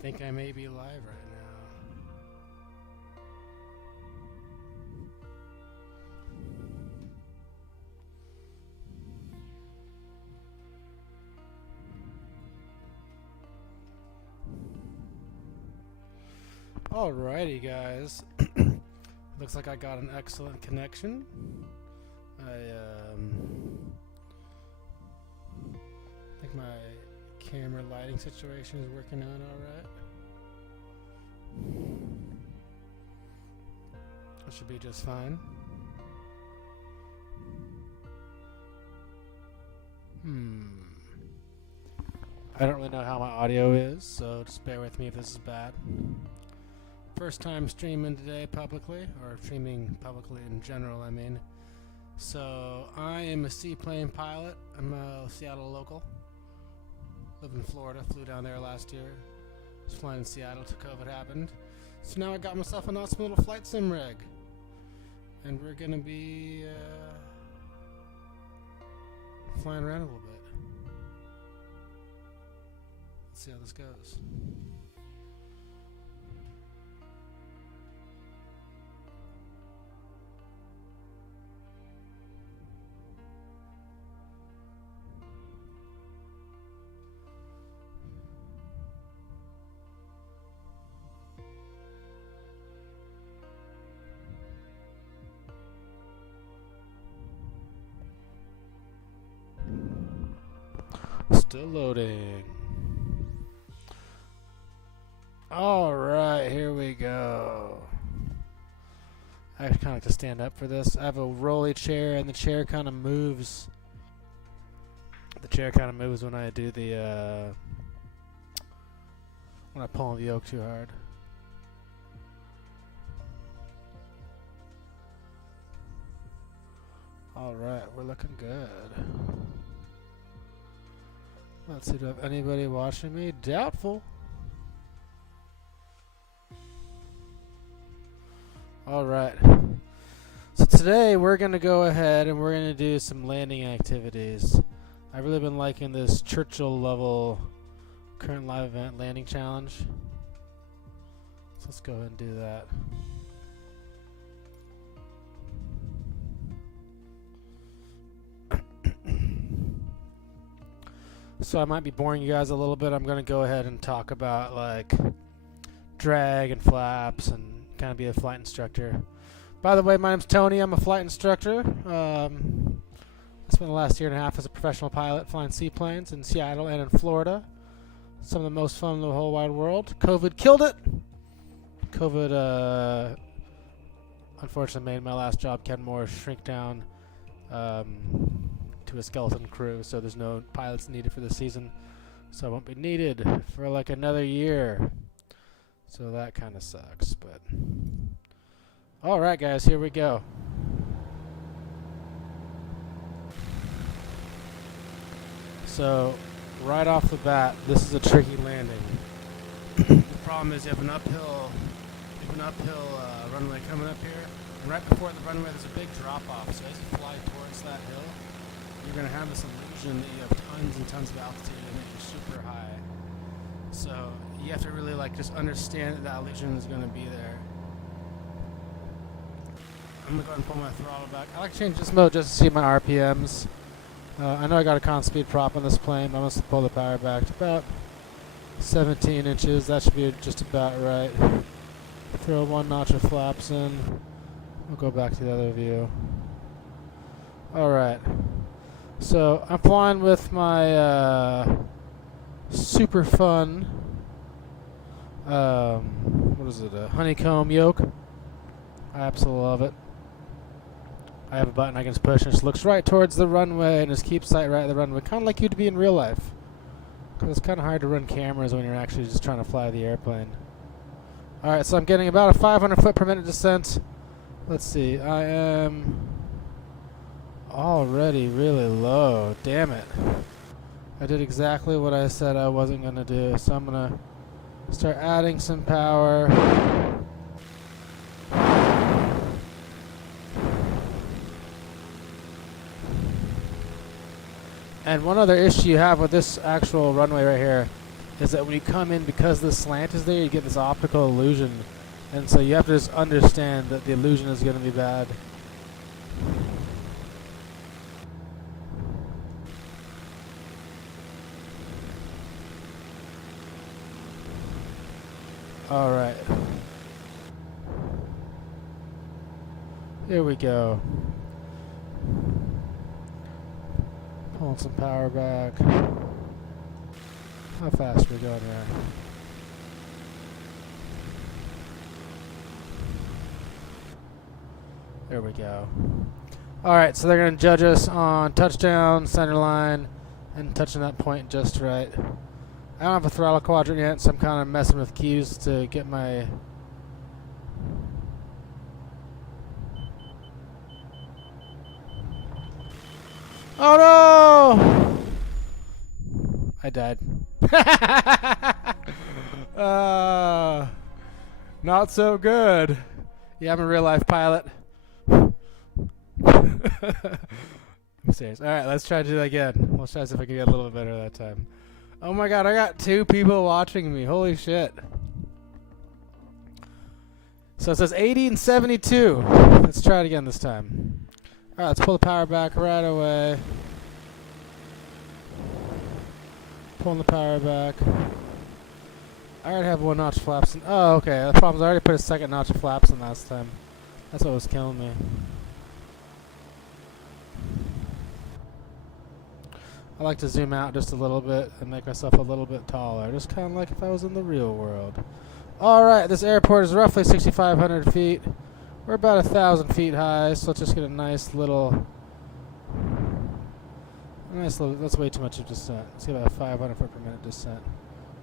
think I may be live right now. Alrighty, guys. Looks like I got an excellent connection. I think my camera lighting situation is working out alright. It should be just fine. I don't really know how my audio is, so just bear with me if this is bad. First time streaming today publicly, or streaming publicly in general, I mean. So, I am a seaplane pilot. I'm a Seattle local. Live in Florida, flew down there last year. Was flying in Seattle till COVID happened. So now I got myself an awesome little flight sim rig. And we're gonna be flying around a little bit. Let's see how this goes. Still loading. Alright, here we go. I kind of like to stand up for this. I have a rolly chair, and the chair kind of moves. The chair kind of moves when I do the, when I pull on the yoke too hard. Alright, we're looking good. Let's see, do I have anybody watching me? Doubtful. Alright. So today we're going to go ahead and we're going to do some landing activities. I've really been liking this Churchill level current live event landing challenge. So let's go ahead and do that. So I might be boring you guys a little bit. I'm going to go ahead and talk about like drag and flaps and kind of be a flight instructor. By the way, my name's Tony. I'm a flight instructor. I spent the last year and a half as a professional pilot flying seaplanes in Seattle and in Florida. Some of the most fun in the whole wide world. COVID killed it. COVID unfortunately made my last job, Kenmore, shrink down to a skeleton crew, so there's no pilots needed for the season, so I won't be needed for like another year, so that kind of sucks. But alright guys, here we go. So right off the bat, this is a tricky landing. The problem is you have an uphill runway coming up here, and right before the runway there's a big drop off, so as you fly towards that hill, you're going to have this illusion that you have tons and tons of altitude and that you're super high. So you have to really like just understand that that illusion is going to be there. I'm going to go ahead and pull my throttle back. I like to change this mode just to see my RPMs. I know I got a constant speed prop on this plane, but I must pull the power back to about 17 inches. That should be just about right. Throw one notch of flaps in. We'll go back to the other view. Alright. So I'm flying with my super fun, what is it, a honeycomb yoke. I absolutely love it. I have a button I can just push and it just looks right towards the runway and just keeps sight right at the runway, kind of like you'd be in real life. Because it's kind of hard to run cameras when you're actually just trying to fly the airplane. Alright, so I'm getting about a 500 foot per minute descent. Let's see, I am already really low. Damn it. I did exactly what I said I wasn't going to do, so I'm going to start adding some power. And one other issue you have with this actual runway right here is that when you come in, because the slant is there, you get this optical illusion. And so you have to just understand that the illusion is going to be bad. Alright. Here we go. Pulling some power back. How fast are we going there? There we go. Alright, so they're going to judge us on touchdown, center line, and touching that point just right. I don't have a throttle quadrant yet, so I'm kind of messing with cues to get my... Oh no! I died. Not so good. Yeah, I'm a real life pilot. I'm serious. Alright, let's try to do that again. Let's try to see if I can get a little bit better that time. Oh my god, I got 2 people watching me. Holy shit. So it says 80 and 72. Let's try it again this time. Alright, let's pull the power back right away. Pulling the power back. I already have 1 notch of flaps in. Oh, okay. The problem is I already put a 2nd notch of flaps in last time. That's what was killing me. I like to zoom out just a little bit and make myself a little bit taller. Just kind of like if I was in the real world. Alright, this airport is roughly 6,500 feet. We're about 1,000 feet high, so let's just get a nice little... that's way too much of descent. Let's get about 500 foot per minute descent.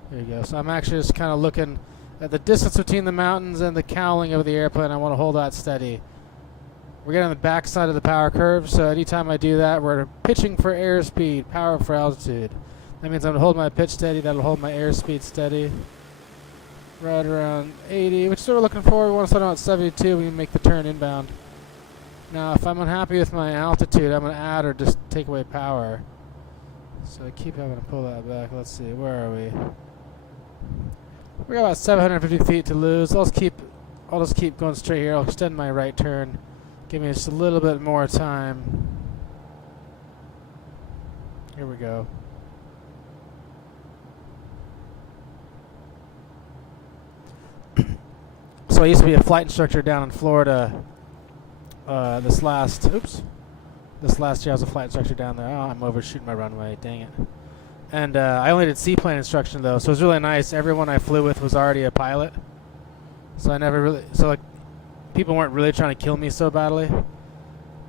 There you go. So I'm actually just kind of looking at the distance between the mountains and the cowling of the airplane. I want to hold that steady. We're getting on the back side of the power curve, so anytime I do that, we're pitching for airspeed, power for altitude. That means I'm going to hold my pitch steady. That'll hold my airspeed steady. Right around 80, which is what we're looking for. We want to start out at 72 when we make the turn inbound. Now, if I'm unhappy with my altitude, I'm going to add or just take away power. So I keep having to pull that back. Let's see, where are we? We got about 750 feet to lose. I'll just keep going straight here. I'll extend my right turn. Give me just a little bit more time. Here we go. So I used to be a flight instructor down in Florida. This last year I was a flight instructor down there. Oh, I'm overshooting my runway. Dang it. And I only did seaplane instruction though, so it was really nice. Everyone I flew with was already a pilot, so I never really people weren't really trying to kill me so badly.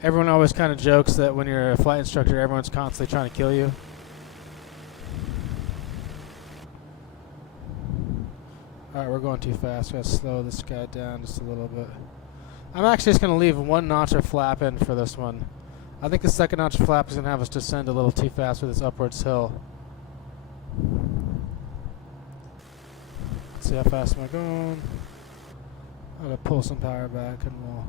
Everyone always kind of jokes that when you're a flight instructor, everyone's constantly trying to kill you. Alright, we're going too fast. We gotta slow this guy down just a little bit. I'm actually just going to leave 1 notch of flap in for this one. I think the 2nd notch of flap is going to have us descend a little too fast with this upwards hill. Let's see how fast am I going. I'm going to pull some power back and we'll...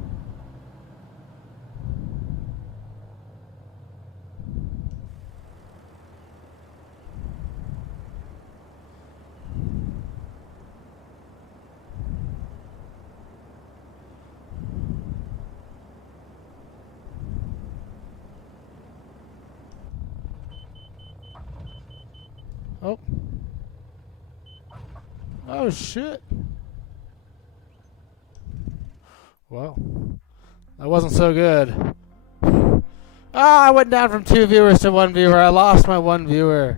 Oh. Oh shit. Well, that wasn't so good. Ah, I went down from 2 viewers to 1 viewer. I lost my 1 viewer.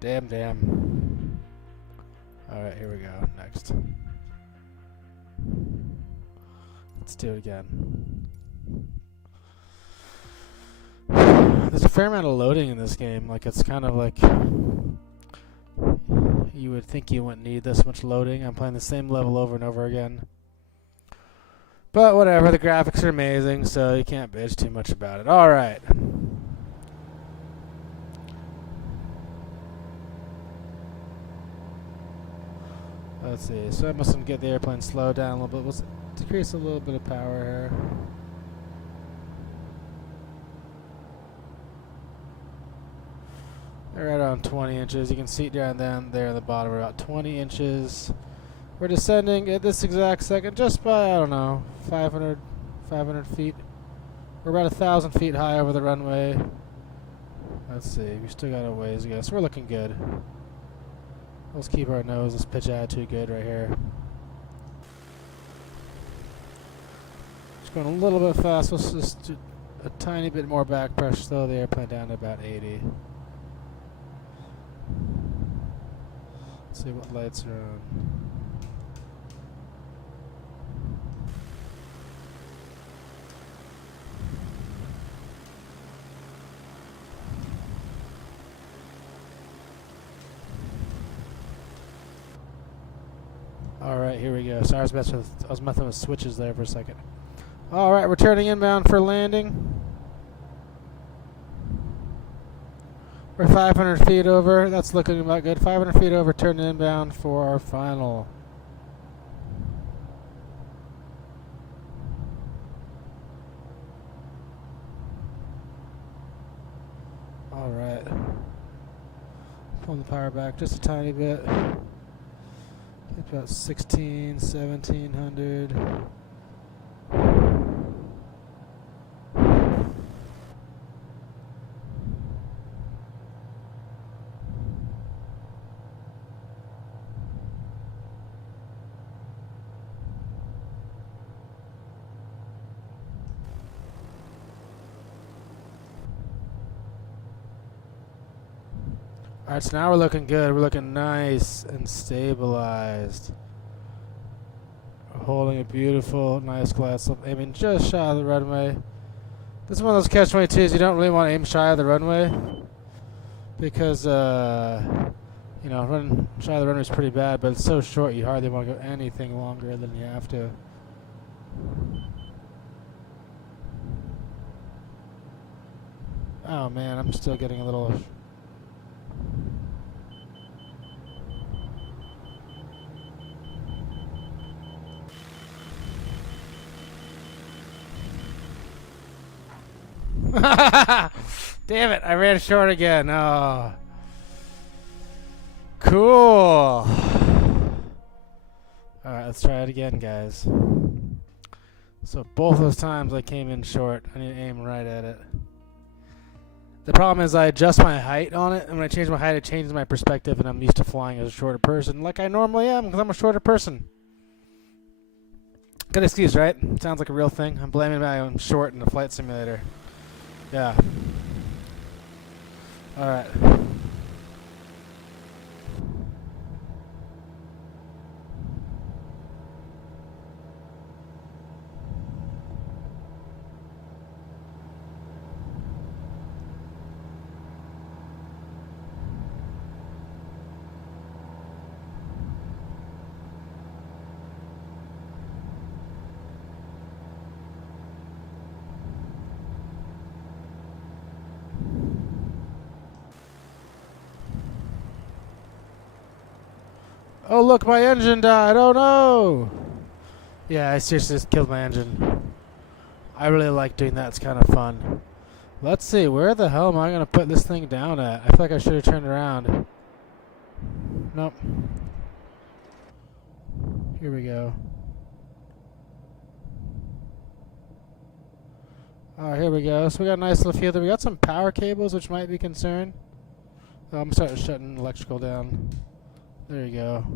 Damn. Alright, here we go. Next. Let's do it again. There's a fair amount of loading in this game. Like, it's kind of like... You would think you wouldn't need this much loading. I'm playing the same level over and over again. But whatever, the graphics are amazing, so you can't bitch too much about it. Alright. Let's see, so I must get the airplane slowed down a little bit. Let's decrease a little bit of power here. Right around 20 inches. You can see down there in the bottom, we're about 20 inches. We're descending at this exact second just by, I don't know, 500 feet. We're about 1,000 feet high over the runway. Let's see, we still got a ways to go, so we're looking good. Let's keep our nose, this pitch attitude good right here. Just going a little bit fast, let's just do a tiny bit more back pressure, slow the airplane down to about 80. Let's see what lights are on. Alright, here we go. Sorry, I was messing with switches there for a second. Alright, we're turning inbound for landing. We're 500 feet over. That's looking about good. 500 feet over, turning inbound for our final. Alright. Pull the power back just a tiny bit. Get about 1700. Alright, so now we're looking good. We're looking nice and stabilized. We're holding a beautiful, nice glide slope, aiming just shy of the runway. This is one of those catch-22s. You don't really want to aim shy of the runway because, running shy of the runway is pretty bad, but it's so short you hardly want to go anything longer than you have to. Oh man, I'm still getting a little... Damn it, I ran short again. Oh. Cool. Alright, let's try it again, guys. So both those times I came in short. I need to aim right at it. The problem is I adjust my height on it, and when I change my height, it changes my perspective, and I'm used to flying as a shorter person, like I normally am, because I'm a shorter person. Good excuse, right? Sounds like a real thing. I'm blaming my own short in the flight simulator. Yeah. Alright. Oh look, my engine died. Oh no! Yeah, I seriously just killed my engine. I really like doing that. It's kind of fun. Let's see, where the hell am I going to put this thing down at? I feel like I should have turned around. Nope. Here we go. Alright, here we go. So we got a nice little field there. We got some power cables, which might be concerned. Oh, I'm starting shutting electrical down. There you go.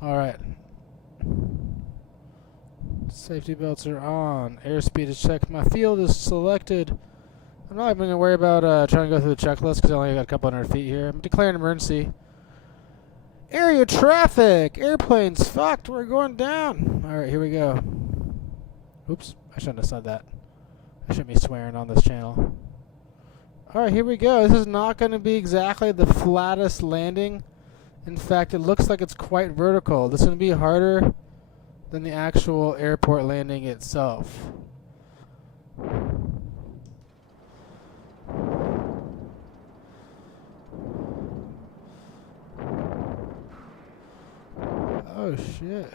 Alright. Safety belts are on. Airspeed is checked. My field is selected. I'm not even going to worry about trying to go through the checklist because I only got a couple hundred feet here. I'm declaring an emergency. Area traffic! Airplanes fucked! We're going down! Alright, here we go. Oops, I shouldn't have said that. I shouldn't be swearing on this channel. Alright, here we go. This is not going to be exactly the flattest landing. In fact, it looks like it's quite vertical. This is going to be harder than the actual airport landing itself. Oh shit.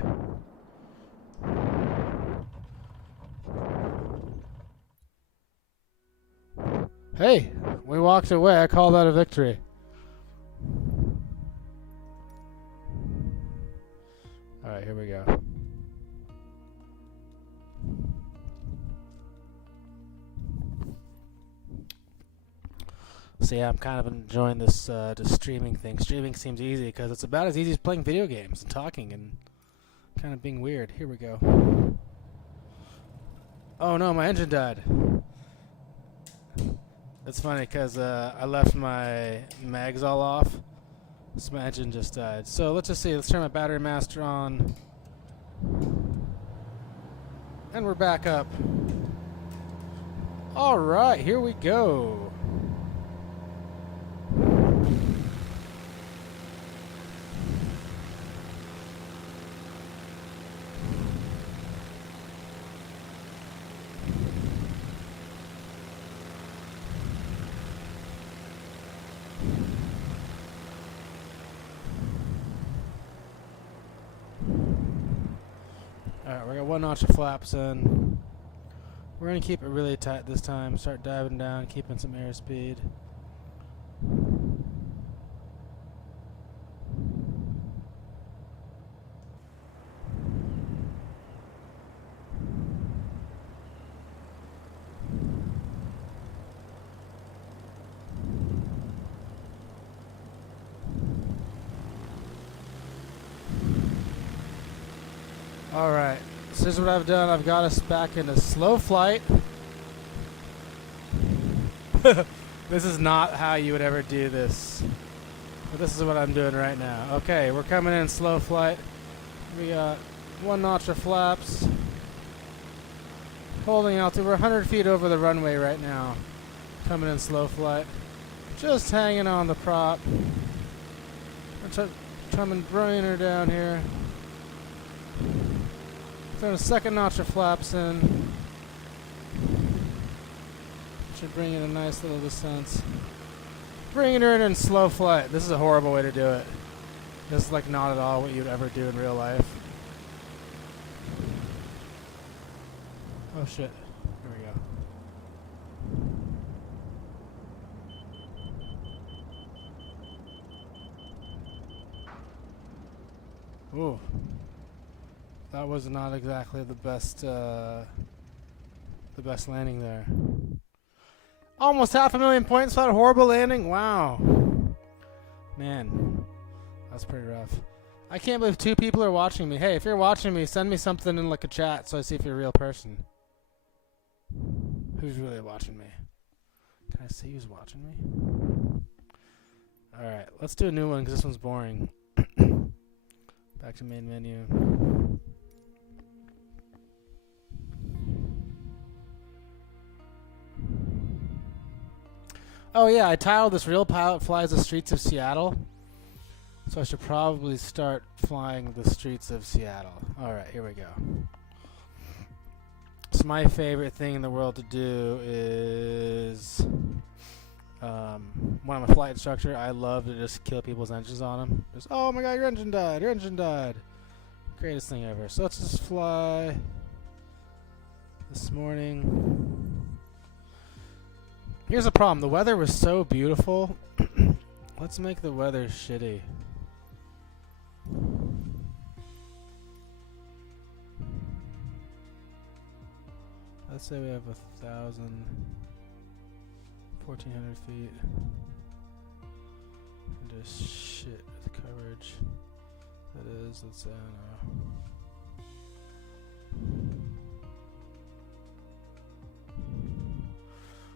Hey, We walked away. I call that a victory. Alright, here we go. So yeah, I'm kind of enjoying this streaming thing. Streaming seems easy because it's about as easy as playing video games and talking and kind of being weird. Here we go. Oh no, my engine died. It's funny because I left my mags all off, so my engine just died. So let's just see. Let's turn my battery master on. And we're back up. Alright, here we go. Alright, we got 1 notch of flaps in. We're going to keep it really tight this time. Start diving down, keeping some airspeed. Alright, so this is what I've done. I've got us back into slow flight. This is not how you would ever do this. But this is what I'm doing right now. Okay, we're coming in slow flight. We got 1 notch of flaps. Holding altitude. We're 100 feet over the runway right now. Coming in slow flight. Just hanging on the prop. We're coming, bringing her down here. Throwing a 2nd notch of flaps in. Should bring in a nice little descent. Bringing her in slow flight. This is a horrible way to do it. This is like not at all what you'd ever do in real life. Oh shit. Here we go. Ooh. That was not exactly the best landing there. Almost 500,000 points without a horrible landing. Wow. Man, that's pretty rough. I can't believe 2 people are watching me. Hey, if you're watching me, send me something in like a chat so I see if you're a real person. Who's really watching me? Can I see who's watching me? Alright, let's do a new one because this one's boring. Back to main menu. Oh yeah, I titled this Real Pilot Flies the Streets of Seattle. So I should probably start flying the streets of Seattle. Alright, here we go. So my favorite thing in the world to do is when I'm a flight instructor, I love to just kill people's engines on them. Just, oh my god, your engine died, your engine died. Greatest thing ever. So let's just fly this morning. Here's the problem. The weather was so beautiful. Let's make the weather shitty. Let's say we have 1,400 feet. And just shit the coverage. That is, let's say, I don't know.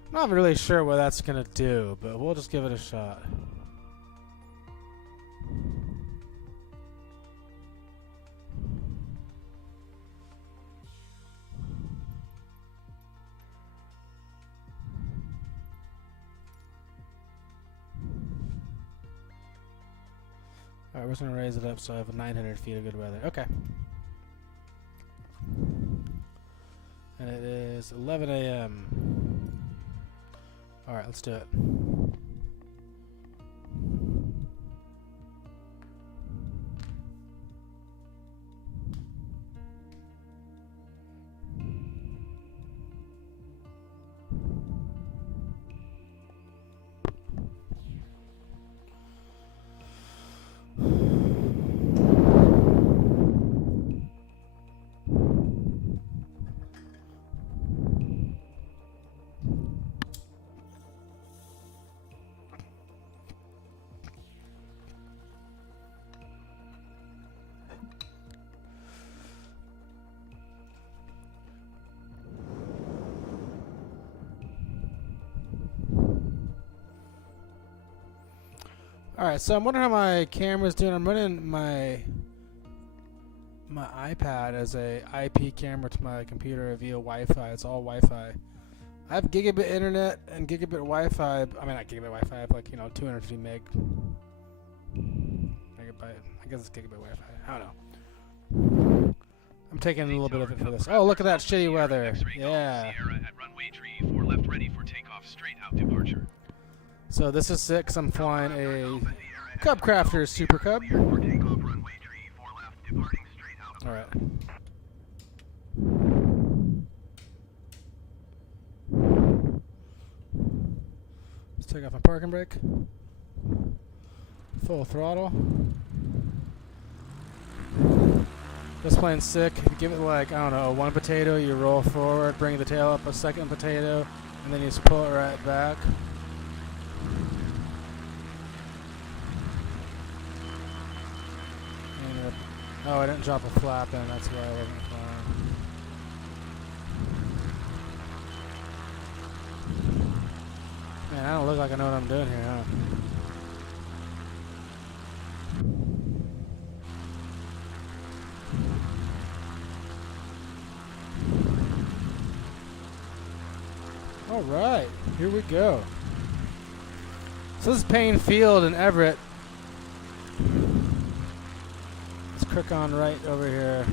Not really sure what that's gonna do, but we'll just give it a shot. Alright, we're just gonna raise it up so I have 900 feet of good weather. Okay. And it is 11 a.m. Alright, let's do it. Alright, so I'm wondering how my camera's doing. I'm running my iPad as a IP camera to my computer via Wi-Fi. It's all Wi-Fi. I have gigabit internet and gigabit Wi-Fi. I mean, not gigabit Wi-Fi. I have 250 meg. Megabyte. I guess it's gigabit Wi-Fi. I don't know. I'm taking a little bit of it for this. Oh, look at that shitty weather. Yeah. So this is sick 'cause I'm flying a Cub Crafter Super Cub. Alright. Let's take off my parking brake. Full throttle. This plane's sick. If you give it I don't know, one potato, you roll forward, bring the tail up a second potato, and then you just pull it right back. Oh, I didn't drop a flap in, that's why I wasn't flying. Man, I don't look like I know what I'm doing here, huh? Alright, here we go. So this is Payne Field in Everett. Let's click on right over here.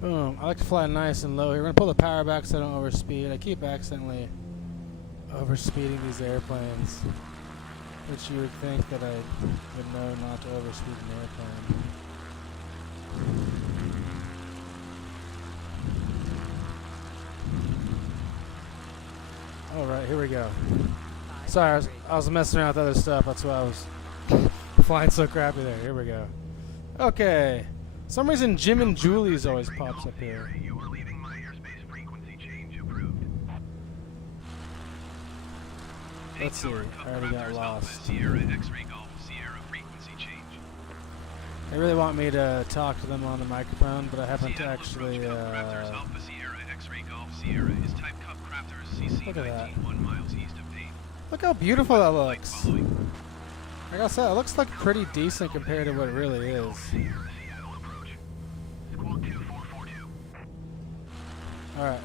Boom. I like to fly nice and low here. We're going to pull the power back so I don't overspeed. I keep accidentally overspeeding these airplanes, which you would think that I would know not to overspeed an airplane. Alright, here we go. Sorry, I was messing around with other stuff. That's why I was flying so crappy there. Here we go. Okay. For some reason, Jim and Julie's always pops up here. Let's see. I already got lost. They really want me to talk to them on the microphone, but I haven't actually. Look at that. Look how beautiful that looks. Like I said, it looks like pretty decent compared to what it really is. Alright.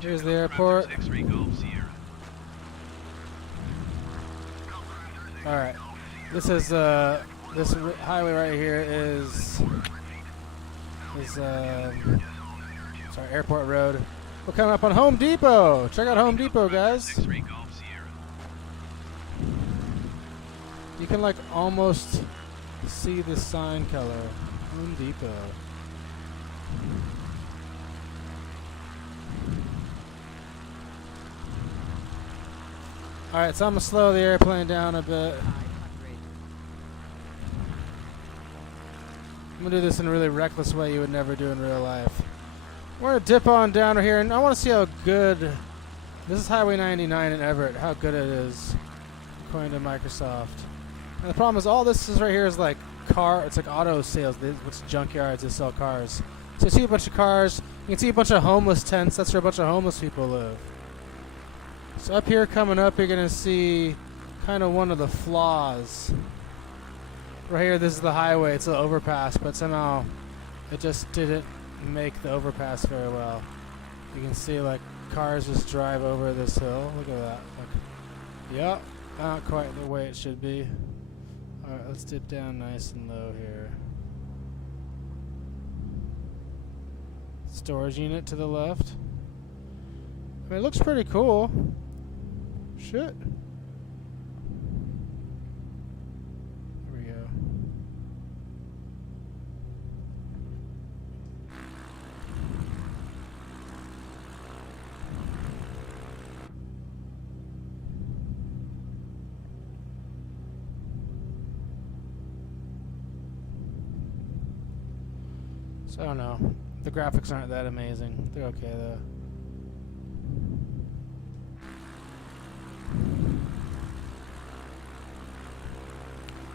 Here's the airport. Alright. This is this highway right here is sorry, Airport Road. We're coming up on Home Depot. Check out Home Depot, guys. You can almost see the sign color. Home Depot. Alright, so I'm going to slow the airplane down a bit. I'm going to do this in a really reckless way you would never do in real life. We're going to dip on down here, and I want to see how good... This is Highway 99 in Everett, how good it is, according to Microsoft. And the problem is all this is right here is it's like auto sales. It's junkyards that sell cars. So you see a bunch of cars. You can see a bunch of homeless tents. That's where a bunch of homeless people live. So up here coming up, you're going to see kind of one of the flaws. Right here, this is the highway. It's an overpass, but somehow it just didn't make the overpass very well. You can see cars just drive over this hill. Look at that. Yep, not quite the way it should be. Alright, let's dip down nice and low here. Storage unit to the left. I mean, it looks pretty cool. Shit. There we go. So I don't know. The graphics aren't that amazing. They're okay though.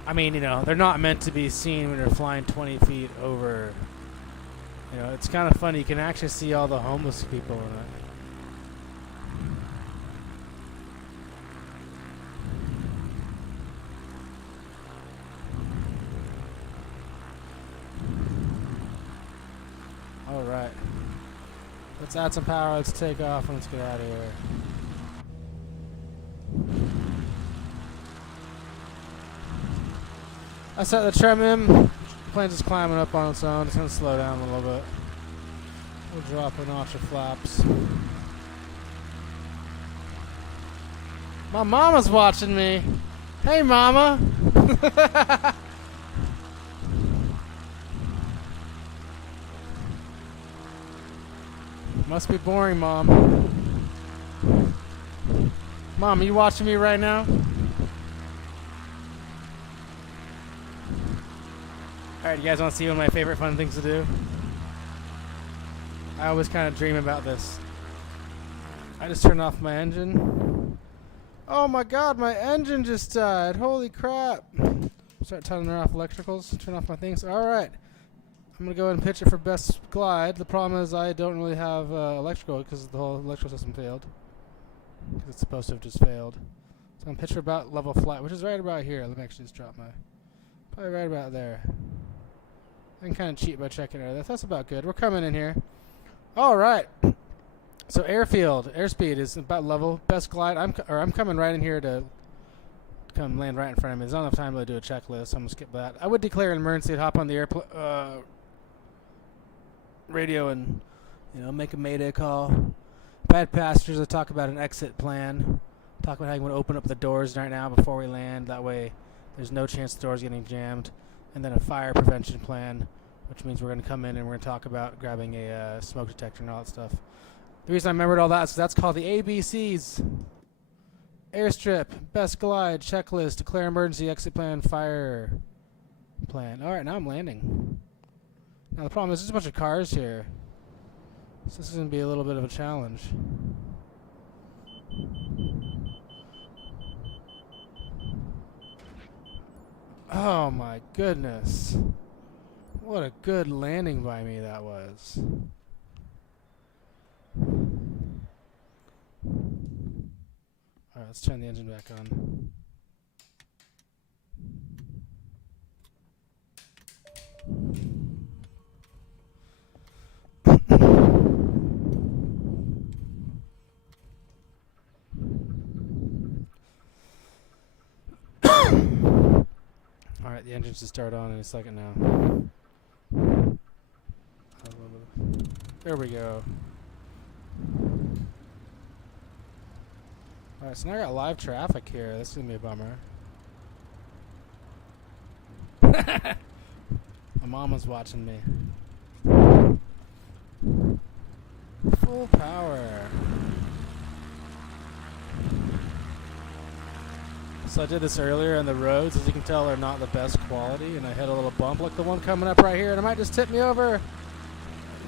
I mean, they're not meant to be seen when you're flying 20 feet over. It's kind of funny. You can actually see all the homeless people in it. Let's add some power, let's take off, and let's get out of here. I set the trim in. The plane's just climbing up on its own. It's going to slow down a little bit. We'll drop a notch of flaps. My mama's watching me. Hey, mama. Must be boring, Mom. Mom, are you watching me right now? Alright, you guys want to see one of my favorite fun things to do? I always kind of dream about this. I just turned off my engine. Oh my god, my engine just died. Holy crap. Start turning off electricals, turn off my things. Alright. I'm going to go ahead and pitch it for best glide. The problem is I don't really have electrical because the whole electrical system failed. Because it's supposed to have just failed. So I'm going to pitch for about level flight, which is right about here. Let me actually just drop my... Probably right about there. I can kind of cheat by checking it. That's about good. We're coming in here. Alright. So airfield, airspeed is about level. Best glide. I'm coming right in here to come land right in front of me. There's not enough time to do a checklist, so I'm going to skip that. I would declare an emergency and hop on the radio and, make a mayday call. Bad passengers, I talk about an exit plan. Talk about how you want to open up the doors right now before we land. That way there's no chance the doors getting jammed. And then a fire prevention plan, which means we're going to come in and we're going to talk about grabbing a smoke detector and all that stuff. The reason I remembered all that is that's called the ABCs. Airstrip, best glide, checklist, declare emergency, exit plan, fire plan. Alright, now I'm landing. Now the problem is there's a bunch of cars here. So this is going to be a little bit of a challenge. Oh my goodness. What a good landing by me that was. Alright, let's turn the engine back on. Alright, the engine should start on in a second now. There we go. Alright, so now I got live traffic here. This is going to be a bummer. My mama's watching me. Full power. So I did this earlier, and the roads, as you can tell, are not the best quality, and I hit a little bump like the one coming up right here, and it might just tip me over.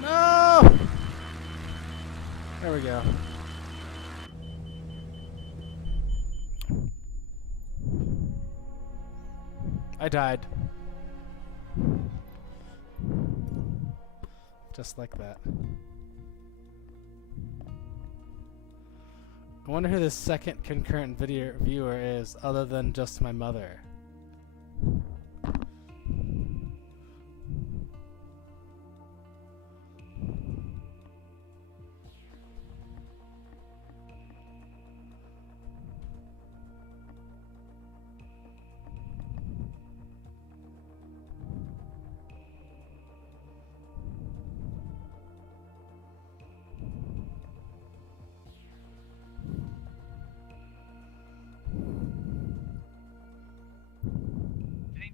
No! There we go. I died. Just like that. I wonder who the second concurrent video viewer is other than just my mother.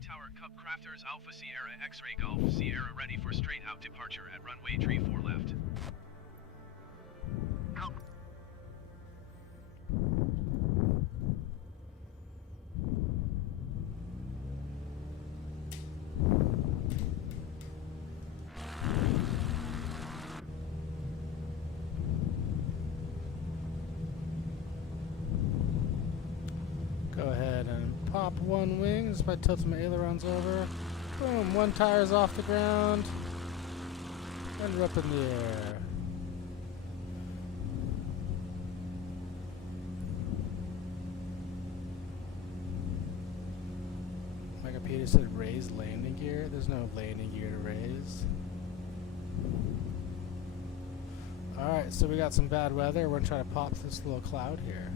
Tower Cup Crafters Alpha Sierra X-Ray Golf Sierra ready for straight out departure at runway 34 left. Go ahead and pop one wing just by tilting my ailerons over. Boom, one tire's off the ground. And we're up in the air. Wikipedia said raise landing gear. There's no landing gear to raise. Alright, so we got some bad weather. We're going to try to pop this little cloud here.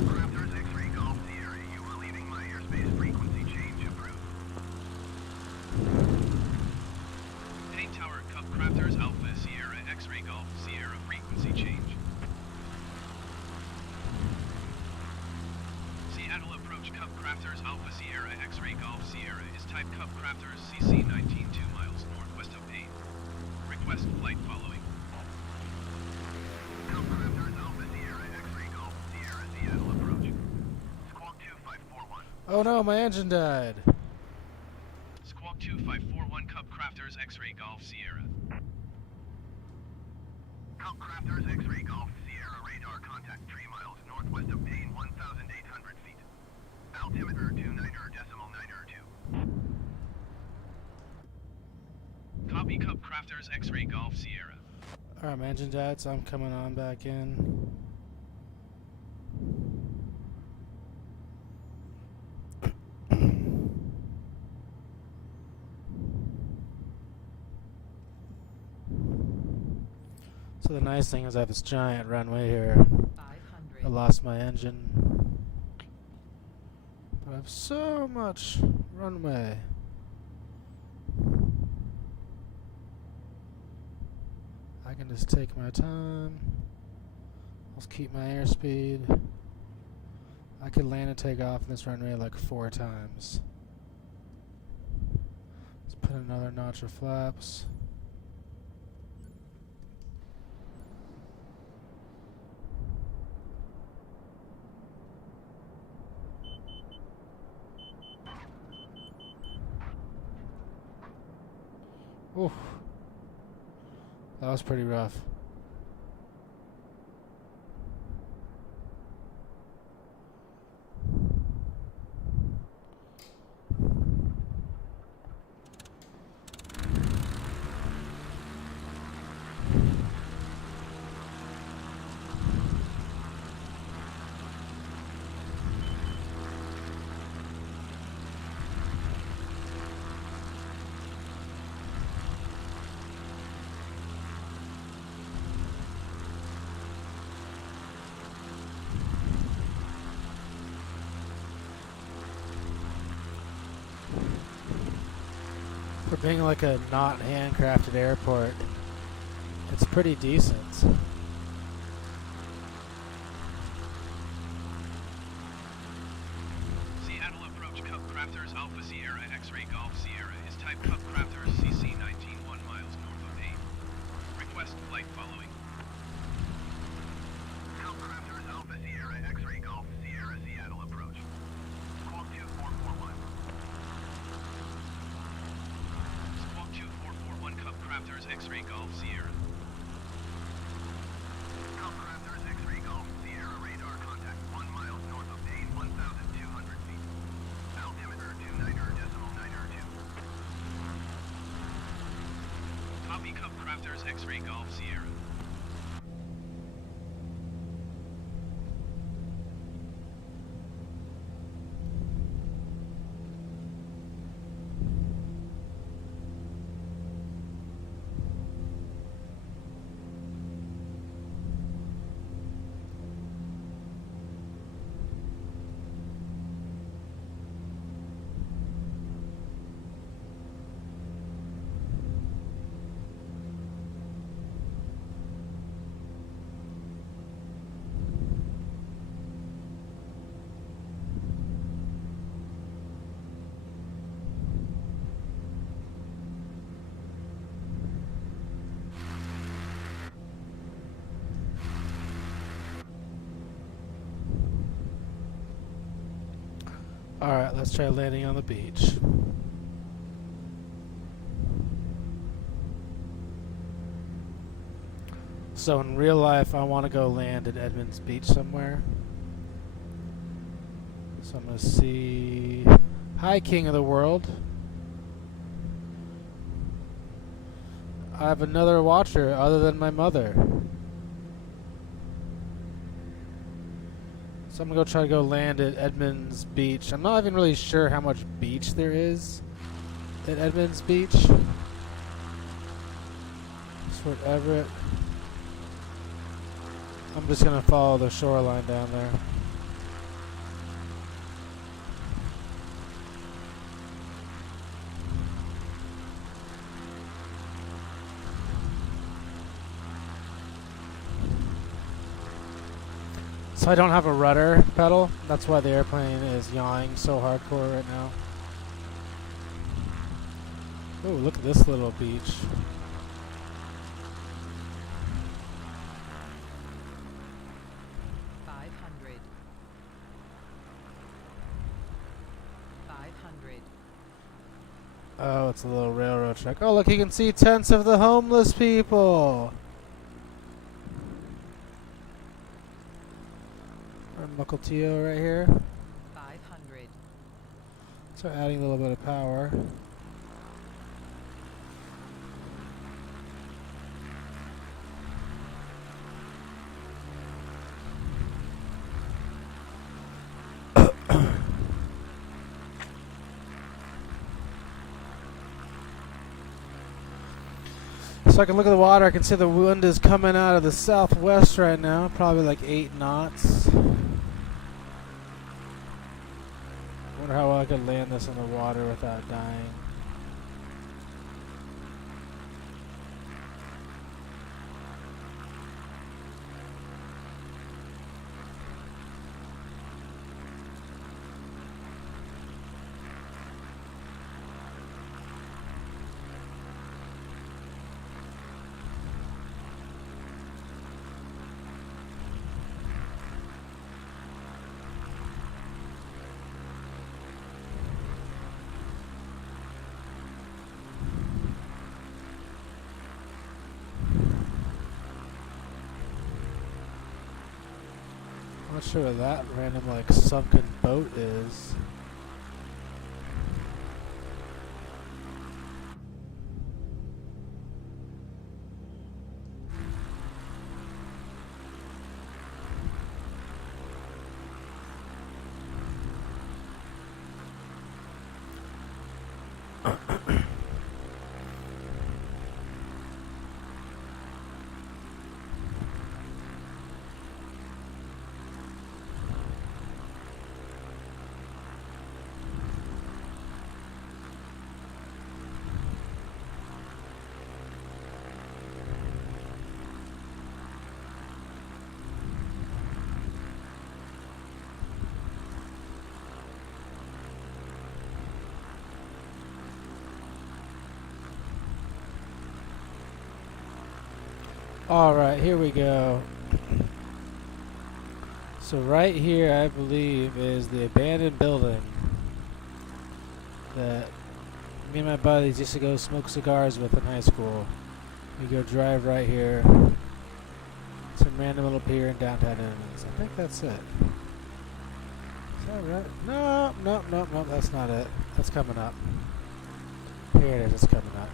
Crafters X-Ray Golf Sierra, you are leaving my airspace. Frequency change approved. Main Tower Cub Crafters Alpha Sierra X-Ray Golf Sierra frequency change. Seattle approach Cub Crafters Alpha Sierra X-Ray Golf Sierra is type Cub Crafters CC 19 2 miles northwest of Maine. Request flight following. Cub Crafters Alpha Sierra X-Ray Golf Sierra Seattle approach. Squawk 2541. Oh no, my engine died. Squawk 2541 Cub Crafters X-Ray Golf Sierra. Cub Crafters X-Ray Golf Sierra radar contact 3 miles northwest of Maine, 1,800 feet. Altimeter 29.9 2. Copy Cub Crafters X-Ray Golf Sierra. Alright, my engine died, so I'm coming on back in. So the nice thing is I have this giant runway here. 500. I lost my engine. But I have so much runway. I can just take my time. I'll keep my airspeed. I could land and take off in this runway like 4 times. Let's put another notch of flaps. Oof. That was pretty rough. For being like a not handcrafted airport, it's pretty decent. Seattle approach Cub Crafters Alpha Sierra X-Ray Golf Sierra is type Cub Crafters CC 19 1 miles north of Maine. Request flight following. Cub Crafters Alpha Sierra X-Ray Golf Sierra Seattle approach. Squawk 2441. Squawk 2441 Cub Crafters X-Ray Golf Sierra. Cub Crafters X-Ray Golf Sierra radar contact 1 mile north of Maine, 1,200 feet. Altimeter 29.9 2. Copy Cub Crafters X-Ray Golf Sierra. Alright, let's try landing on the beach. So in real life, I want to go land at Edmonds Beach somewhere. So I'm going to see... Hi, King of the World. I have another watcher other than my mother. So I'm going to go try to go land at Edmonds Beach. I'm not even really sure how much beach there is at Edmonds Beach. Fort Everett. I'm just going to follow the shoreline down there. So I don't have a rudder pedal. That's why the airplane is yawing so hardcore right now. Oh, look at this little beach. Oh, it's a little railroad track. Oh, look, you can see tents of the homeless people. Mukilteo right here. 500. So adding a little bit of power. So I can look at the water. I can see the wind is coming out of the southwest right now, probably like 8 knots. Wonder how I could land this in the water without dying. I'm not sure what that random like sunken boat is. Alright, here we go. So right here, I believe, is the abandoned building that me and my buddies used to go smoke cigars with in high school. We go drive right here. Some random little pier in downtown Edmonds. I think that's it. Is that right? No, that's not it. That's coming up. Here it is, it's coming up.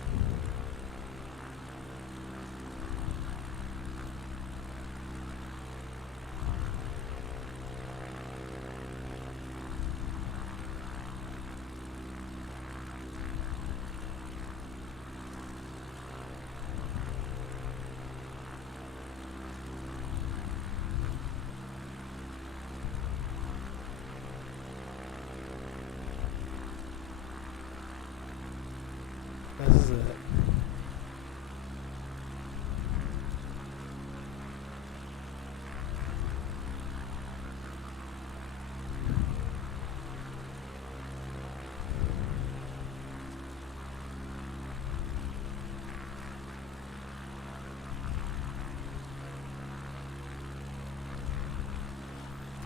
This is it.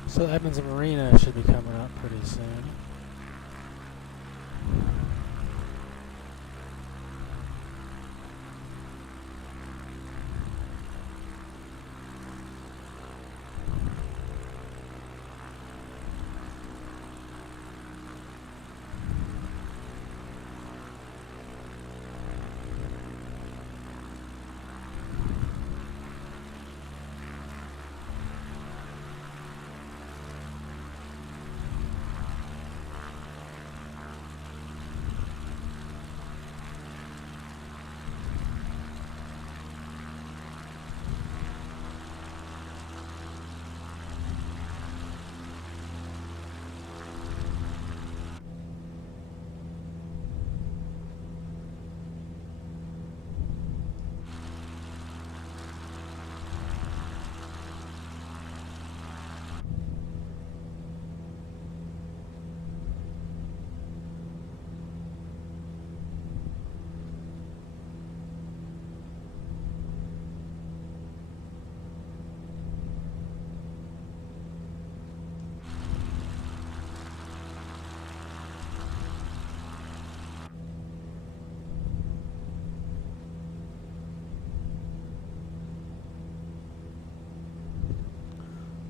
So Edmonds Marina should be coming up pretty soon.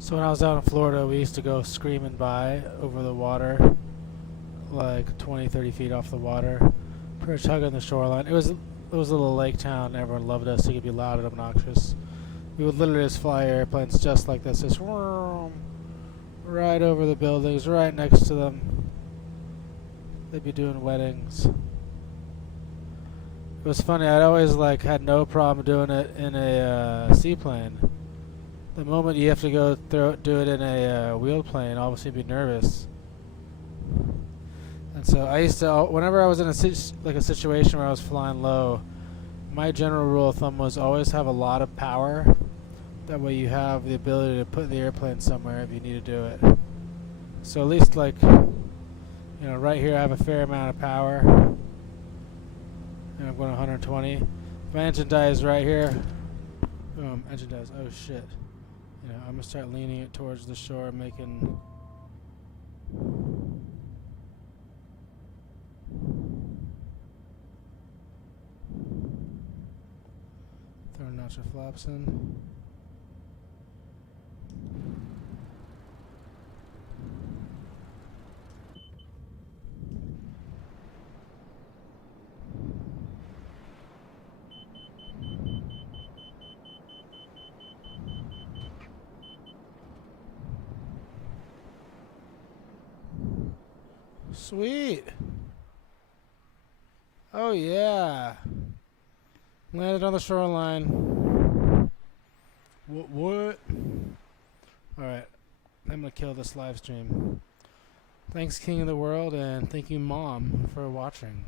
So when I was down in Florida, we used to go screaming by over the water, like 20, 30 feet off the water, pretty much hugging the shoreline. It was a little lake town, and everyone loved us. So you could be loud and obnoxious. We would literally just fly airplanes just like this, just right over the buildings, right next to them. They'd be doing weddings. It was funny. I'd always had no problem doing it in a seaplane. The moment you have to go do it in a wheeled plane, obviously be nervous. And so I used to, whenever I was in a situation where I was flying low, my general rule of thumb was always have a lot of power. That way you have the ability to put the airplane somewhere if you need to do it. So at least right here I have a fair amount of power. And I'm going 120. If my engine dies right here, boom, engine dies. Oh shit. I'm going to start leaning it towards the shore, making... Throwing notcher flaps in. Sweet. Oh yeah. Landed on the shoreline. What? Alright. I'm gonna kill this live stream. Thanks, King of the World, and thank you, Mom, for watching.